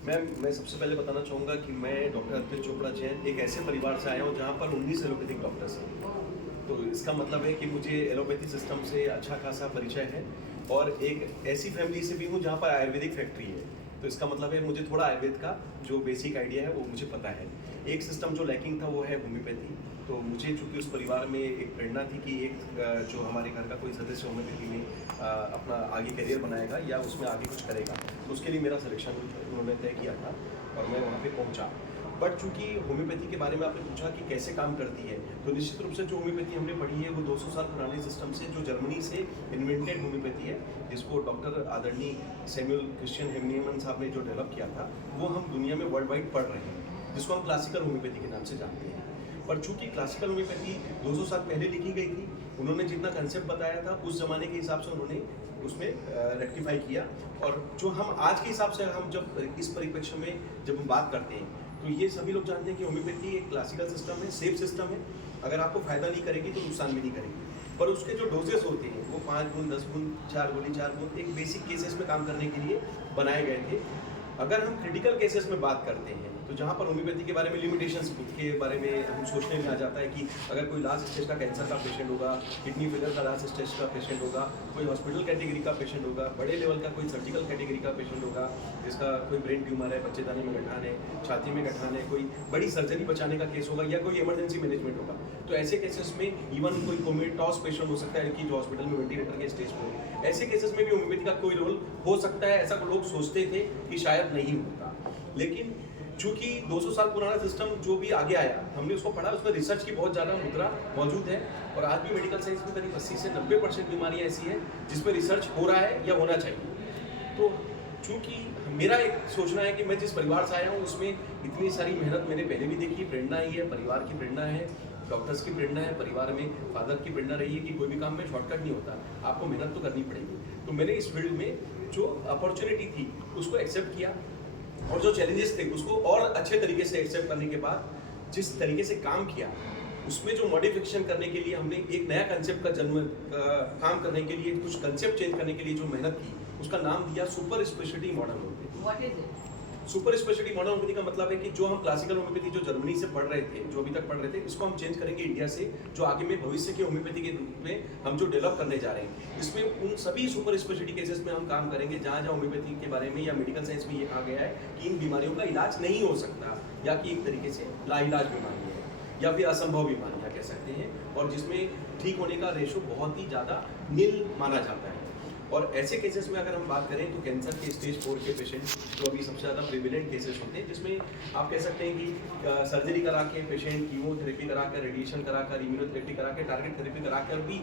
मैं सबसे पहले बताना चाहूँगा कि मैं डॉक्टर अर्पित चोपड़ा जैन एक ऐसे परिवार से आया हूँ जहाँ पर 19 एलोपैथिक डॉक्टर्स हैं। तो इसका मतलब है कि मुझे एलोपैथी सिस्टम से अच्छा खासा परिचय है और एक ऐसी फैमिली से भी हूँ जहाँ पर आयुर्वेदिक फैक्ट्री है। तो इसका मतलब है मुझे थोड़ा आयुर्वेद का जो बेसिक आइडिया है वो मुझे पता है। एक सिस्टम जो लैकिंग था वो है होम्योपैथी। तो मुझे चूँकि उस परिवार में एक प्रेरणा थी कि एक जो हमारे घर का कोई सदस्य होम्योपैथी में अपना आगे करियर बनाएगा या उसमें आगे कुछ करेगा, तो उसके लिए मेरा सिलेक्शन उन्होंने तय किया था और मैं वहाँ पे पहुँचा। बट चूंकि होम्योपैथी के बारे में आपने पूछा कि कैसे काम करती है, तो निश्चित रूप से जो होम्योपैथी हमने पढ़ी है वो 200 साल पुराने सिस्टम से जो जर्मनी से इन्वेंटेड होम्योपैथी है, जिसको डॉक्टर आदरणीय सैमुअल क्रिश्चियन हेमनियमन साहब ने जो डेवलप किया था, वो हम दुनिया में वर्ल्ड वाइड पढ़ रहे हैं, जिसको हम क्लासिकल होम्योपैथी के नाम से जानते हैं। पर चूंकि क्लासिकल होम्योपैथी 200 साल पहले लिखी गई थी, उन्होंने जितना कंसेप्ट बताया था उस जमाने के हिसाब से उन्होंने उसमें रेक्टिफाई किया। और जो हम आज के हिसाब से हम जब इस परिप्रेक्ष्य में जब हम बात करते हैं, तो ये सभी लोग जानते हैं कि होम्योपैथी एक क्लासिकल सिस्टम है, सेफ सिस्टम है। अगर आपको फायदा नहीं करेगी तो नुकसान भी नहीं करेगी। पर उसके जो डोजेस होते हैं वो 5 बूंद, 10 बूंद, 4 गोली, 4 बूंद एक बेसिक केसेस में काम करने के लिए बनाए गए थे। अगर हम क्रिटिकल केसेस में बात करते हैं तो जहाँ पर होम्योपैथी के बारे में लिमिटेशंस के बारे में हम सोचने में आ जाता है कि अगर कोई लास्ट स्टेज का कैंसर का पेशेंट होगा, किडनी फेलियर का लास्ट स्टेज का पेशेंट होगा, कोई हॉस्पिटल कैटेगरी का पेशेंट होगा, बड़े लेवल का कोई सर्जिकल कैटेगरी का पेशेंट होगा, जिसका कोई ब्रेन ट्यूमर है, बच्चेदानी में गठान है, छाती में गठान है, कोई बड़ी सर्जरी बचाने का केस होगा या कोई इमरजेंसी मैनेजमेंट होगा, तो ऐसे केसेस में इवन कोई कोमेटॉस पेशेंट हो सकता है कि जो हॉस्पिटल में वेंटिलेटर के स्टेज पर हो, ऐसे केसेस में भी होम्योपैथी का कोई रोल हो सकता है। ऐसा लोग सोचते थे कि शायद नहीं होता, लेकिन चूंकि 200 साल पुराना सिस्टम जो भी आगे आया, हमने उसको पढ़ा, उसमें रिसर्च की बहुत ज़्यादा मुद्रा मौजूद है और आज भी मेडिकल साइंस में करीब 80 से 90% बीमारियां ऐसी हैं जिसमें रिसर्च हो रहा है या होना चाहिए। तो चूंकि मेरा एक सोचना है कि मैं जिस परिवार से आया हूँ उसमें इतनी सारी मेहनत मैंने पहले भी देखी, प्रेरणा ही है, परिवार की प्रेरणा है, डॉक्टर्स की प्रेरणा है, परिवार में फादर की प्रेरणा रही है कि कोई भी काम में शॉर्टकट नहीं होता, आपको मेहनत तो करनी पड़ेगी। तो मैंने इस फील्ड में जो अपॉर्चुनिटी थी उसको एक्सेप्ट किया और जो चैलेंजेस थे उसको और अच्छे तरीके से एक्सेप्ट करने के बाद जिस तरीके से काम किया, उसमें जो मॉडिफिकेशन करने के लिए हमने एक नया कंसेप्ट का जन्म काम करने के लिए, कुछ कंसेप्ट चेंज करने के लिए जो मेहनत की, उसका नाम दिया super speciality modern homeopathy. What is it? Super speciality modern homeopathy का मतलब है कि जो हम क्लासिकल होम्योपैथी जो जर्मनी से पढ़ रहे थे, जो अभी तक पढ़ रहे थे, इसको हम चेंज करेंगे इंडिया से, जो आगे में भविष्य के होम्योपैथी के रूप में हम जो डेवलप करने जा रहे हैं। इसमें उन सभी सुपर स्पेशलिटी केसेस में हम काम करेंगे जहाँ जहाँ होम्योपैथी के बारे में या मेडिकल साइंस में ये कहा गया है कि इन बीमारियों का इलाज नहीं हो सकता या कि एक तरीके से लाइलाज बीमारी है या फिर असंभव बीमारियाँ कह सकते हैं, और जिसमें ठीक होने का रेशो बहुत ही ज़्यादा नील माना जाता है। और ऐसे केसेस में अगर हम बात करें तो कैंसर के स्टेज 4 के पेशेंट जो अभी सबसे ज़्यादा प्रिविलेंट केसेस होते हैं, जिसमें आप कह सकते हैं कि सर्जरी करा के पेशेंट कीमोथेरेपी करा कर, रेडिएशन करा कर, इम्यूनोथेरेपी करा के, टारगेट थेरेपी करा कर भी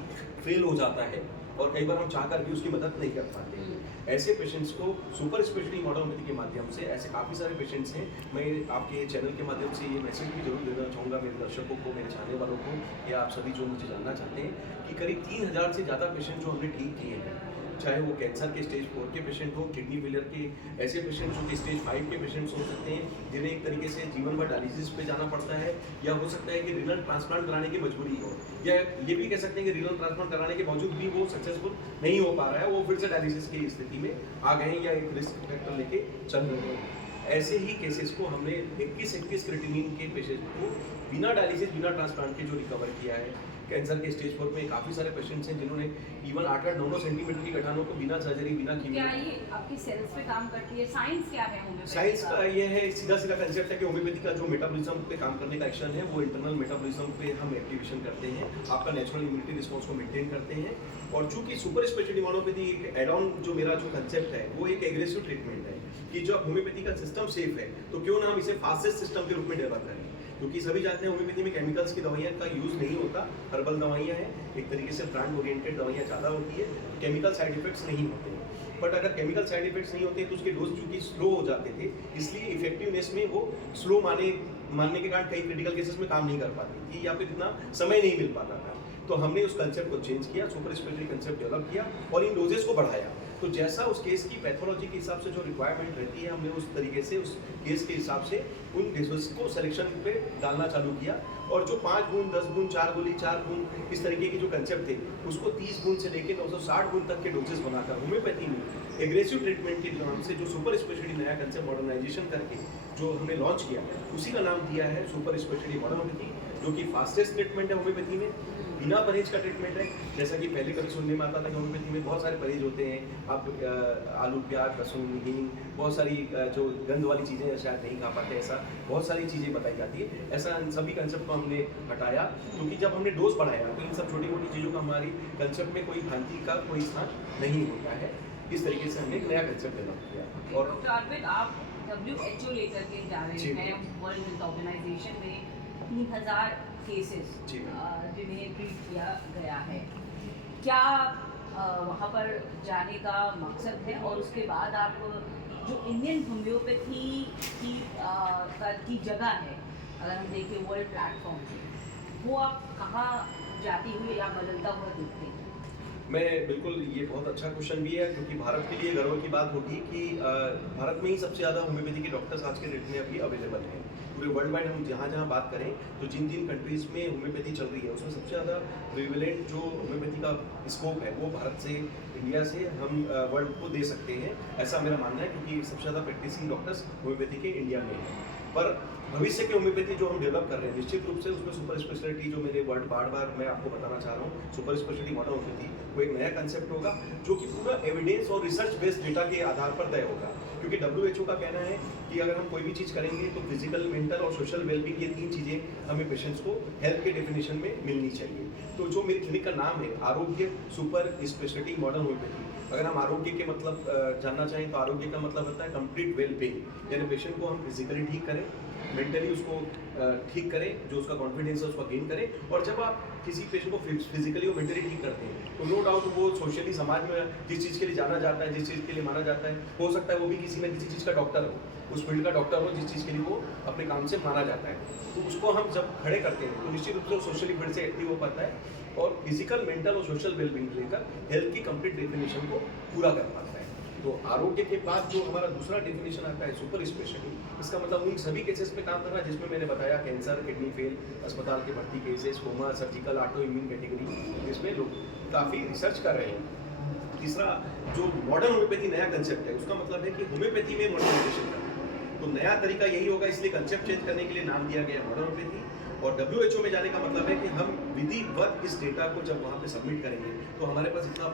फेल हो जाता है और कई बार हम चाहकर भी उसकी मदद नहीं कर पाते हैं। ऐसे पेशेंट्स को सुपर स्पेशलिटी मॉडर्न होम्योपैथी के माध्यम से, ऐसे काफ़ी सारे पेशेंट्स हैं, मैं आपके चैनल के माध्यम से ये मैसेज भी जरूर देना चाहूँगा मेरे दर्शकों को, मेरे चाहने वालों को, या आप सभी जो मुझे जानना चाहते हैं कि करीब 3000 से ज़्यादा पेशेंट जो हमने ठीक किए हैं, चाहे वो कैंसर के स्टेज 4 के पेशेंट हो, किडनी फेलियर के ऐसे पेशेंट जो कि स्टेज 5 के पेशेंट्स हो सकते हैं, जिन्हें एक तरीके से जीवन भर डायलिसिस पे जाना पड़ता है, या हो सकता है कि रीनल ट्रांसप्लांट कराने की मजबूरी हो, या ये भी कह सकते हैं कि रीनल ट्रांसप्लांट कराने के बावजूद भी वो सक्सेसफुल नहीं हो पा रहा है, वो फिर से डायलिसिस की स्थिति में आ गए हैं या एक रिस्क फैक्टर लेके चल रहे हैं। ऐसे ही केसेस को हमने 21 क्रिएटिनिन के पेशेंट को बिना डायलिसिस, बिना ट्रांसप्लांट के जो रिकवर किया है। कैंसर के स्टेज 4 में काफ़ी सारे पेशेंट्स हैं जिन्होंने इवन 8-8, 9-9 सेंटीमीटर की गठानों को बिना सर्जरी, बिना कीमो। क्या ये आपकी सेल्स पे काम करती है? साइंस क्या है होम्योपैथी साइंस का ये है, सीधा सीधा कंसेप्ट है कि होम्योपैथी का जो मेटाबॉलिज्म पे काम करने का एक्शन है वो इंटरनल मेटाबॉलिज्म पे हम एक्टिवेशन करते हैं, आपका नेचुरल इम्यूनिटी रिस्पॉन्स को मेंटेन करते हैं। और चूंकि सुपर स्पेशलिटी होम्योपैथी एक एड ऑन जो मेरा जो कंसेप्ट है वो एक एग्रेसिव ट्रीटमेंट है कि जो होम्योपैथी का सिस्टम सेफ है तो क्यों ना हम इसे फास्टेस्ट सिस्टम के रूप में डेवलप करें, क्योंकि सभी जानते हैं होम्योपैथी में केमिकल्स की दवाइयाँ का यूज़ नहीं होता, हर्बल दवाइयाँ हैं, एक तरीके से प्लांट ओरिएंटेड दवाइयाँ ज़्यादा होती है, केमिकल साइड इफेक्ट्स नहीं होते हैं। बट अगर केमिकल साइड इफेक्ट्स नहीं होते तो उसके डोज चूंकि स्लो हो जाते थे, इसलिए इफेक्टिवनेस में वो स्लो मानने के कारण कई क्रिटिकल केसेस में काम नहीं कर पाती थी या फिर इतना समय नहीं मिल पाता था। तो हमने उस कंसेप्ट को चेंज किया, सुपर स्पेशलिटी कंसेप्ट डेवलप किया और इन डोजेस को बढ़ाया। तो जैसा उस केस की पैथोलॉजी के हिसाब से जो रिक्वायरमेंट रहती है, हमने उस तरीके से उस केस के हिसाब से उन डोजेस को सिलेक्शन पे डालना चालू किया। और जो 5 बूंद, 10 बूंद, 4 गोली, 4 बूंद, इस तरीके के जो कंसेप्ट थे उसको 30 बूंद से लेकर 960 बूंद तक के डोजेस बनाकर होम्योपैथी में एग्रेसिव ट्रीटमेंट के नाम से जो सुपर स्पेशलिटी नया कंसेप्ट मॉडर्नाइजेशन करके जो हमने लॉन्च किया, उसी का नाम दिया है सुपर स्पेशलिटी मॉडर्न होम्योपैथी, जो कि फास्टेस्ट ट्रीटमेंट है होम्योपैथी में, बिना परहेज का ट्रीटमेंट है। जैसा कि पहले कभी सुनने में आता था कि होम्योपैथी में बहुत सारे परहेज होते हैं, आप आलू प्याज लहसुन हींग बहुत सारी जो गंध वाली चीज़ें शायद नहीं खा पाते, ऐसा बहुत सारी चीज़ें बताई जाती है। ऐसा इन सभी कंसेप्ट को हमने हटाया, क्योंकि जब हमने डोज बढ़ाया तो इन सब छोटी मोटी चीज़ों का हमारी कंसेप्ट में कोई भ्रांति का कोई स्थान नहीं होता है। इस तरीके से हमने एक नया कंसेप्ट डेवलप किया। और डॉक्टर अर्पित, आप WHO लेकर के जा रहे हैं, वर्ल्ड हेल्थ ऑर्गेनाइजेशन में 3000 केसेस जिन्हें ट्रीट किया गया है, क्या वहाँ पर जाने का मकसद है? और उसके बाद आप जो इंडियन होम्योपैथी की जगह है, अगर हम देखें वर्ल्ड प्लेटफॉर्म पे, वो आप कहाँ जाती हुई या बदलता हुआ देखते हैं? मैं बिल्कुल, ये बहुत अच्छा क्वेश्चन भी है, क्योंकि भारत के लिए गर्व की बात होगी कि भारत में ही सबसे ज़्यादा होम्योपैथी के डॉक्टर्स आज के डेट में अभी अवेलेबल हैं। पूरे वर्ल्ड वाइड हम जहाँ जहाँ बात करें तो जिन जिन कंट्रीज़ में होम्योपैथी चल रही है, उसमें सबसे ज़्यादा प्रिविलेंट जो होम्योपैथी का स्कोप है वो भारत से, इंडिया से हम वर्ल्ड को दे सकते हैं, ऐसा मेरा मानना है, क्योंकि सबसे ज़्यादा प्रैक्टिसिंग डॉक्टर्स होम्योपैथी के इंडिया में हैं। पर भविष्य की होम्योपैथी जो हम डेवलप कर रहे हैं, निश्चित रूप से उसमें सुपर स्पेशलिटी जो मेरे वर्ड बार बार मैं आपको बताना चाह रहा हूँ, सुपर स्पेशलिटी मॉडर्न होम्योपैथी वो एक नया कंसेप्ट होगा, जो कि पूरा एविडेंस और रिसर्च बेस्ड डेटा के आधार पर तय होगा। क्योंकि WHO का कहना है कि अगर हम कोई भी चीज़ करेंगे तो फिजिकल, मेंटल और सोशल वेलबींग, ये 3 चीज़ें हमें पेशेंट्स को हेल्थ के डेफिनेशन में मिलनी चाहिए। तो जो मेरी क्लिनिक का नाम है, आरोग्य सुपर स्पेशलिटी मॉडर्न होम्योपैथी, अगर हम आरोग्य के मतलब जानना चाहें तो आरोग्य का मतलब होता है कंप्लीट वेलबींग, यानी पेशेंट को हम फिजिकली ठीक करें, मेंटली उसको ठीक करें, जो उसका कॉन्फिडेंस है उसका गेन करें। और जब आप किसी पेशेंट को फिजिकली और मेंटली ठीक करते हैं तो नो डाउट वो सोशली समाज में जिस चीज़ के लिए जाना जाता है, जिस चीज़ के लिए माना जाता है, हो सकता है वो भी किसी न किसी चीज़ का डॉक्टर हो, उस फील्ड का डॉक्टर हो जिस चीज़ के लिए वो अपने काम से माना जाता है। तो उसको हम जब खड़े करते हैं तो निश्चित रूप से सोशली फील्ड से एक्टिव हो पाता है और फिजिकल, मेंटल और सोशल वेलबींग लेकर हेल्थ की कंप्लीट डेफिनेशन को पूरा कर पाता है। तो आरोग्य के बाद जो हमारा दूसरा डेफिनेशन आता है सुपर स्पेशलिटी, इसका मतलब उन सभी केसेस पे काम करना जिसमें मैंने बताया कैंसर, किडनी फेल, अस्पताल के भर्ती cases, coma, surgical, auto immune category, जिसमें लोग काफ़ी रिसर्च कर रहे हैं। तीसरा जो मॉडर्न होम्योपैथी नया कंसेप्ट है, उसका मतलब है कि होम्योपैथी में मॉडर्नाइजेशन करना। तो नया तरीका यही होगा, इसलिए कंसेप्ट चेंज करने के लिए नाम दिया गया मॉडर्न होम्योपैथी। और WHO में जाने का मतलब है कि हम विधिवत इस डेटा को जब वहाँ पे सबमिट करेंगे तो हमारे पास इतना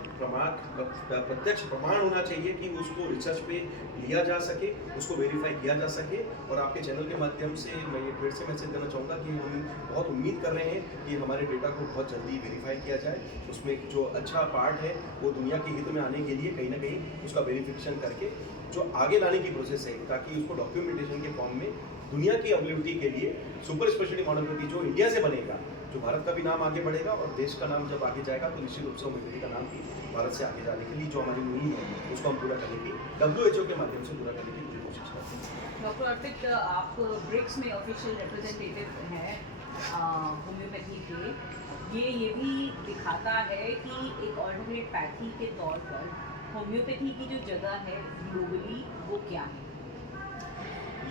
प्रत्यक्ष प्रमाण होना चाहिए कि उसको रिसर्च पे लिया जा सके, उसको वेरीफाई किया जा सके। और आपके चैनल के माध्यम से मैं ये फिर से मैसेज देना चाहूँगा कि हम बहुत उम्मीद कर रहे हैं कि हमारे डेटा को बहुत जल्दी वेरीफाई किया जाए, उसमें जो अच्छा पार्ट है वो दुनिया के हित में आने के लिए कहीं ना कहीं उसका वेरिफिकेशन करके जो आगे लाने की प्रोसेस है, ताकि उसको डॉक्यूमेंटेशन के फॉर्म में दुनिया की अवेलेबिलिटी के लिए सुपर स्पेशलिटी मॉडर्न होम्योपैथी जो इंडिया से बनेगा, जो भारत का भी नाम आगे बढ़ेगा और देश का नाम जब आगे जाएगा तो निश्चित रूप से होम्योपैथी का नाम भी भारत से आगे जाने के लिए जो हमारी मुहिम है उसको हम पूरा करने की WHO के माध्यम से पूरा करने की पूरी कोशिश करते हैं। डॉक्टर अर्पित, आप ब्रिक्स में ऑफिशियल रिप्रेजेंटेटिव हैं होम्योपैथी के। ये भी दिखाता है कि एक ऑल्टरनेट पैथी के तौर पर होम्योपैथी की जो जगह है ग्लोबली वो क्या है?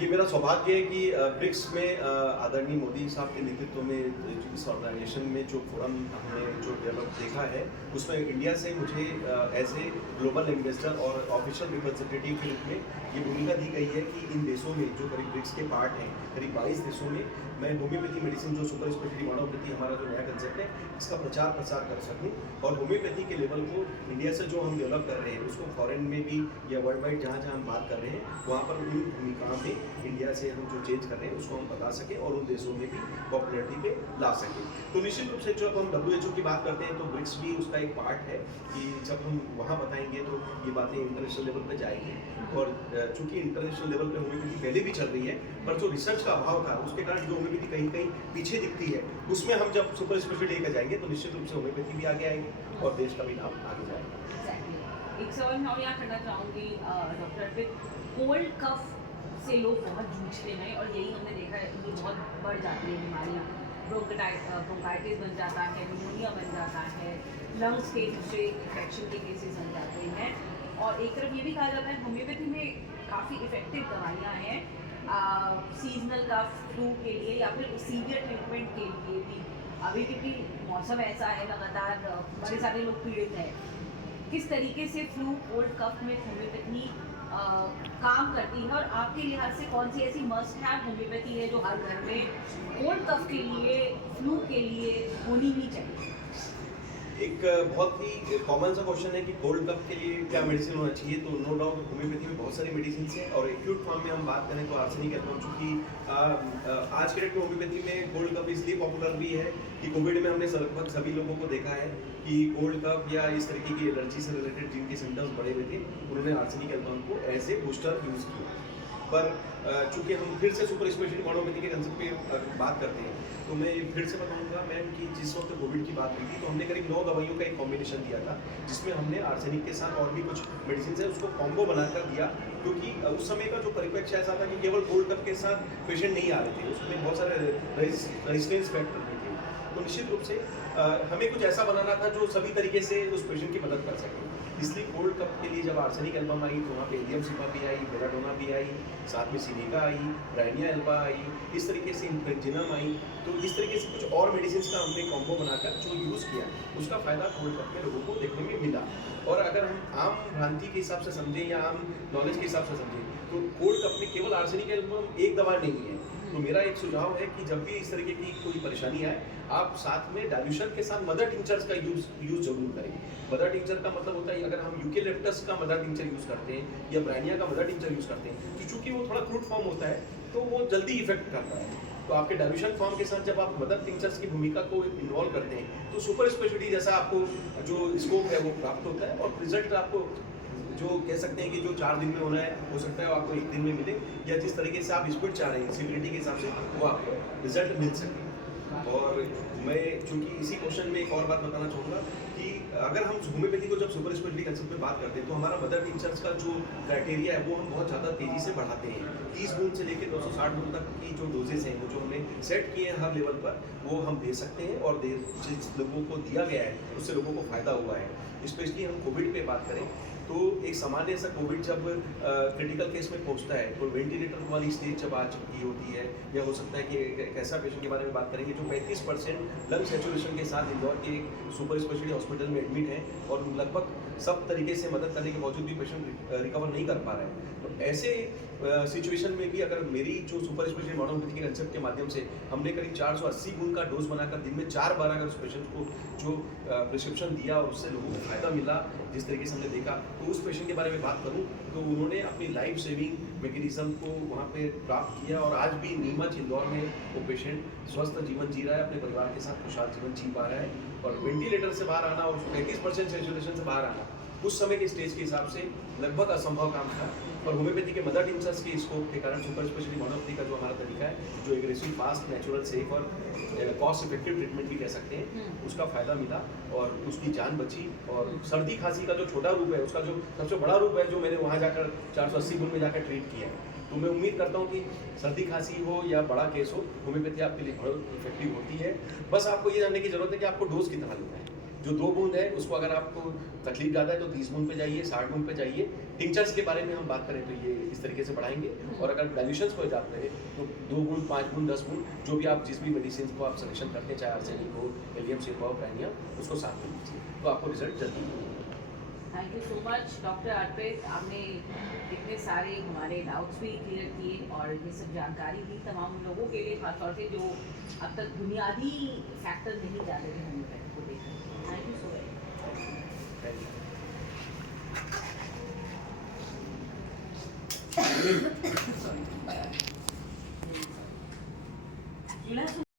ये मेरा सौभाग्य है कि ब्रिक्स में आदरणीय मोदी साहब के नेतृत्व में इस ऑर्गेनाइजेशन में जो फोरम हमने जो डेवलप देखा है, उसमें इंडिया से मुझे एज ए ग्लोबल इन्वेस्टर और ऑफिशियल रिप्रेजेंटेटिव के रूप में ये भूमिका दी गई है कि इन देशों में जो करीब ब्रिक्स के पार्ट हैं, करीब 22 देशों में मैं होम्योपैथी मेडिसिन जो सुपर स्पेशलिटी मॉडर्न होम्योपैथी हमारा जो नया कंसेप्ट है, इसका प्रचार प्रसार कर सकूँ और होम्योपैथी के लेवल को इंडिया से जो हम डेवलप कर रहे हैं उसको फॉरेन में भी या वर्ल्ड वाइड जहाँ जहाँ हम बात कर रहे हैं वहाँ पर उन भूमिकाओं में इंडिया से हम जो चेंज कर रहे हैं उसको हम बता सकें और उन देशों में भी पॉपुलरिटी पे ला सकें। तो निश्चित रूप से जब हम WHO की बात करते हैं तो ब्रिक्स भी उसका एक पार्ट है कि जब हम वहाँ बताएंगे तो ये बातें इंटरनेशनल लेवल पे जाएंगी। और चूंकि इंटरनेशनल लेवल पे होम्योपैथी पहले भी चल रही है, पर जो रिसर्च का अभाव था उसके कारण जो होम्योपैथी कहीं कहीं पीछे दिखती है, उसमें हम जब सुपर स्पेशलिटी लेकर जाएंगे तो निश्चित रूप से होम्योपैथी भी आगे आएगी और देश का भी नाम आगे जाएगा। एक सवाल मैं और यहाँ करना चाहूँगी डॉक्टर अर्पित, कोल्ड कफ से लोग बहुत जूझते हैं और यही हमने देखा है कि बहुत बढ़ जाती है बीमारियाँ, ब्रोंकाइटिस बन जाता है, निमोनिया बन जाता है, लंग्स के दूसरे इन्फेक्शन के केसेस बन जाते हैं। और एक तरफ ये भी कहा जाता है होम्योपैथी में काफ़ी इफ़ेक्टिव दवाइयाँ हैं सीजनल कफ फ्लू के लिए या फिर सीवियर ट्रीटमेंट के लिए भी। अभी क्योंकि मौसम ऐसा है, लगातार बड़े सारे लोग पीड़ित हैं, किस तरीके से फ्लू कोल्ड कफ में होम्योपैथी काम करती है, और आपके लिहाज से कौन सी ऐसी मस्ट हैव होम्योपैथी है जो हर घर में कोल्ड कफ के लिए, फ्लू के लिए होनी ही चाहिए? एक बहुत ही कॉमन सा क्वेश्चन है कि कोल्ड कफ के लिए क्या मेडिसिन होना चाहिए। तो नो डाउट होम्योपैथी में बहुत सारी मेडिसिन हैं, और एक्यूट फॉर्म में हम बात करें तो आर्सेनिक एल्बम, चूँकि आज के डेट में होम्योपैथी में कोल्ड कफ इसलिए पॉपुलर भी है कि कोविड में हमने लगभग सभी लोगों को देखा है कि कोल्ड कफ या इस तरीके की एलर्जी से रिलेटेड जिनके सिम्टम्स बढ़े हुए थे, उन्होंने आर्सेनिक एल्बम को एज ए बूस्टर यूज़ किया। पर चूंकि हम फिर से सुपर स्पेशलिटी होम्योपैथी के कंसेप्ट पे बात करते हैं, तो मैं फिर से बताऊंगा मैम कि जिस वक्त कोविड की बात हुई थी तो हमने करीब 9 दवाइयों का एक कॉम्बिनेशन दिया था, जिसमें हमने आर्सेनिक के साथ और भी कुछ मेडिसिन है उसको कॉम्बो बनाकर दिया, क्योंकि उस समय का जो परिप्रेक्ष्य ऐसा था कि केवल कोल्ड कफ के साथ पेशेंट नहीं आ रहे थे, उसमें बहुत सारे रेजिस्टेंस फैक्टर भी थे। तो निश्चित रूप से हमें कुछ ऐसा बनाना था जो सभी तरीके से उस पेशेंट की मदद कर सके। इसलिए कोल्ड कफ के लिए जब आर्सेनिक एल्बम आई तो वहाँ पे एलियम सिपा भी आई, बेलाडोना भी आई, साथ में सिनेका आई, ब्राइनिया एल्बा आई, इस तरीके से इंफ्रेंजिनम आई। तो इस तरीके से कुछ और मेडिसिन का हमने कॉम्बो बनाकर जो यूज़ किया, उसका फ़ायदा कोल्ड कफ में लोगों को देखने में मिला। और अगर हम आम भ्रांति के हिसाब से समझें या आम नॉलेज के हिसाब से समझें, तो कोल्ड कफ में केवल आर्सेनिक एल्बम एक दवा नहीं है। तो मेरा एक सुझाव है कि जब भी इस तरीके की कोई परेशानी आए, आप साथ में डाइल्यूशन के साथ मदर टिंचर्स का यूज़ जरूर करें। मदर टिंचर का मतलब होता है अगर हम यूकेलिप्टस का मदर टिंचर यूज़ करते हैं या ब्राइनिया का मदर टिंचर यूज़ करते हैं, तो चूंकि वो थोड़ा क्रूड फॉर्म होता है तो वो जल्दी इफेक्ट करता है। तो आपके डाइल्यूशन फॉर्म के साथ जब आप मदर टिंचर्स की भूमिका को इन्वॉल्व करते हैं, तो सुपर स्पेशलिटी जैसा आपको जो स्कोप है वो प्राप्त होता है, और रिजल्ट आपको जो कह सकते हैं कि जो 4 दिन में होना है, हो सकता है आपको 1 दिन में मिले, या जिस तरीके से आप स्पीड चाह रहे हैं सिविलिटी के हिसाब से वो आपको रिजल्ट मिल सके। और मैं चूंकि इसी क्वेश्चन में एक और बात बताना चाहूँगा कि अगर हम होम्योपैथी को जब सुपर स्पेशलिटी कंसेप्ट में बात करते हैं, तो हमारा मदर टिंचर्स का जो क्राइटेरिया है वो हम बहुत ज़्यादा तेज़ी से बढ़ाते हैं। 30 बूंद से लेकर 260 बूंद तक की जो डोजेस हैं, वो जो हमने सेट किए हैं हर लेवल पर, वो हम दे सकते हैं, और जिस लोगों को दिया गया है उससे लोगों को फ़ायदा हुआ है। स्पेशली हम कोविड पे बात करें तो एक सामान्य सा कोविड जब क्रिटिकल केस में पहुंचता है, तो वेंटिलेटर वाली स्टेज जब आ चुकी होती है, या हो सकता है कि एक ऐसा पेशेंट के बारे में बात करेंगे जो 35% लंग सैचुरेशन के साथ इंदौर के एक सुपर स्पेशलिटी हॉस्पिटल में एडमिट है, और लगभग सब तरीके से मदद करने के बावजूद भी पेशेंट रिकवर नहीं कर पा रहा है। तो ऐसे सिचुएशन में भी अगर मेरी जो सुपर स्पेशलिटी होम्योपैथी के कंसेप्ट के माध्यम से हमने करीब 480 गुण का डोज बनाकर दिन में 4 बार अगर उस पेशेंट को जो प्रिस्क्रिप्शन दिया और उससे लोगों को फ़ायदा मिला, जिस तरीके से हमने देखा, तो उस पेशेंट के बारे में बात करूं तो उन्होंने अपनी लाइफ सेविंग मैकेनिज्म को वहाँ पे प्राप्त किया, और आज भी नीमच इंदौर में वो पेशेंट स्वस्थ जीवन जी रहा है, अपने परिवार के साथ खुशहाल जीवन जी पा रहा है। और वेंटिलेटर से बाहर आना और 35% सैचुरेशन से बाहर आना उस समय के स्टेज के हिसाब से लगभग असंभव काम था, और होम्योपैथी के मदर टिंचर्स के स्कोप के कारण सुपर स्पेशलिटी होम्योपैथी का जो हमारा तरीका है, जो एग्रेसिव, फास्ट, नेचुरल, सेफ और कॉस्ट इफेक्टिव ट्रीटमेंट भी कह सकते हैं, उसका फ़ायदा मिला और उसकी जान बची। और सर्दी खांसी का जो छोटा रूप है, उसका जो सबसे बड़ा रूप है, जो मैंने वहाँ जाकर 480 गुण में जाकर ट्रीट किया है, तो मैं उम्मीद करता हूँ कि सर्दी खांसी हो या बड़ा केस हो, होम्योपैथी आपके लिए बहुत इफेक्टिव होती है। बस आपको ये जानने की जरूरत है कि आपको डोज कितना लेना है। जो 2 बूंद है उसको अगर आपको तकलीफ ज़्यादा है तो 30 बूंद पे जाइए, 60 बूंद पे जाइए। टिंचर्स के बारे में हम बात करें तो ये इस तरीके से बढ़ाएंगे, और अगर डाइल्यूशंस को जाते हैं तो 2 बूंद, 5 बूंद, 10 बूंद, जो भी आप जिस भी मेडिसिन को आप सिलेक्शन करते हैं, चाहे आर्सेनिक हो, एलियम सिपा हो, ब्राइनिया, उसको साथ में लीजिए, तो आपको रिजल्ट जल्दी मिलेगा। Thank you so much doctor Arpit, आपने इतने सारे हमारे डाउट्स भी क्लियर किए, और ये सब जानकारी दी तमाम लोगों के लिए, खासतौर से जो अब तक बुनियादी फैक्टर नहीं जाने थे होम्योपैथी को देखकर। Thank you so much.